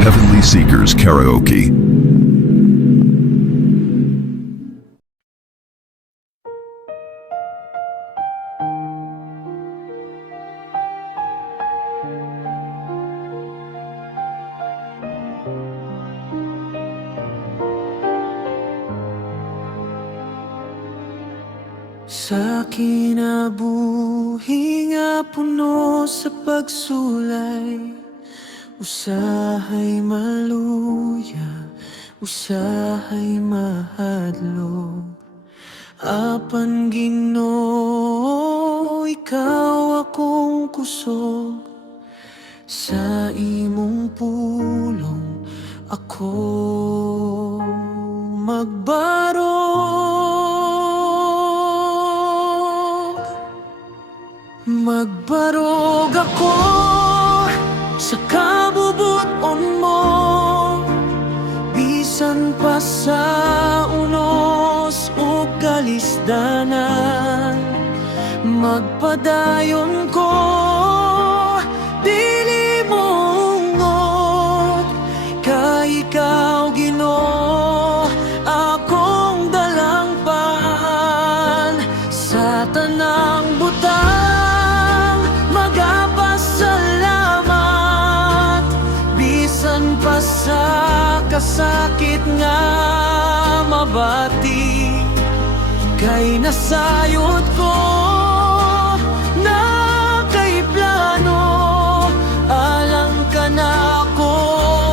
Heavenly Seekers Karaoke. Sa kinabuhi nga puno sa pagsulay, usahay maluya, usahay mahadlok. Apan Ginoo, ikaw akong kusog, sa imong pulong ako magbarog ako sa kabubuton mo, bisan pa sa unos o kalisdanan. Magpadayon ko, dili mo ungot, kay ikaw Ginoo akong dalangpan. Sa tanang butang magapasalamat, bisan pa sa kasakit nga mabati, kay nasayod ko na kay plano, alang ka na ako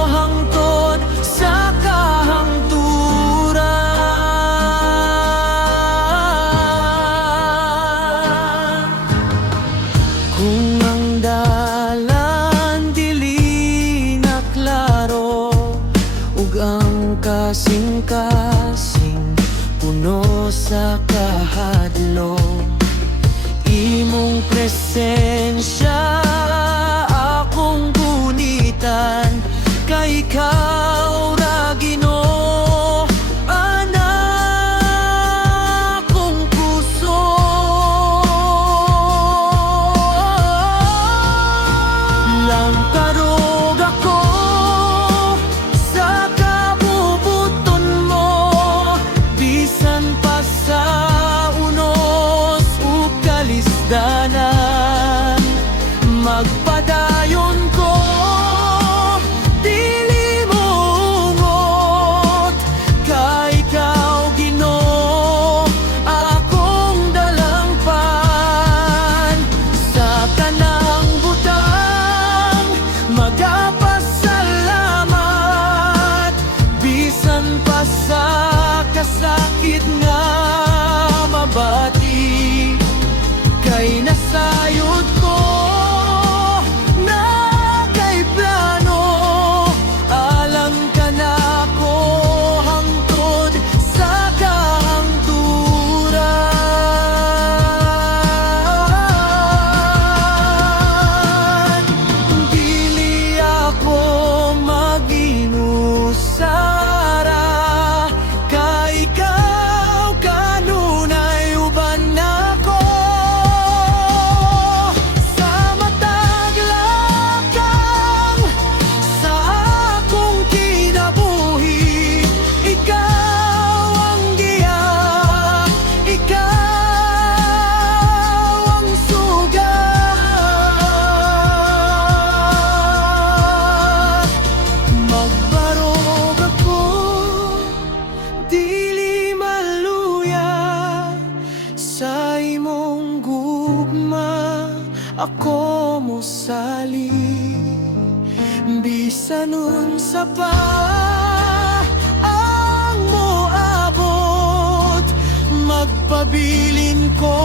hangtod sa kahangturan. Kung ang dalan dili na klaro, ug ang kasing-kasing puno sa kahadlok, imong presensya akong gunitan, kay ikaw ra Ginoo anak kong puso. Langkarog ako sa kabubuton mo, bisan pa sa unos o kalisdanan. Magpadayon ko, dili mo ungot, kay ikaw Ginoo akong dalangpan. Sa kanang butang magapasalamat, bisan pa sa kasakit nga mabati, kay nasayod ko na kay plano, alang ka na ako hangtod sa kahangturan. Dili ako mag-inusara, kay ikaw kanunay uban nako. Sa matag lakang sa akong kinabuhi, ikaw ang giya, ikaw ang sugat. Magbarog ako, dili maluya, sa imong gugma ako mosali, bisan unsa pa ang moabot. Magpabilin ko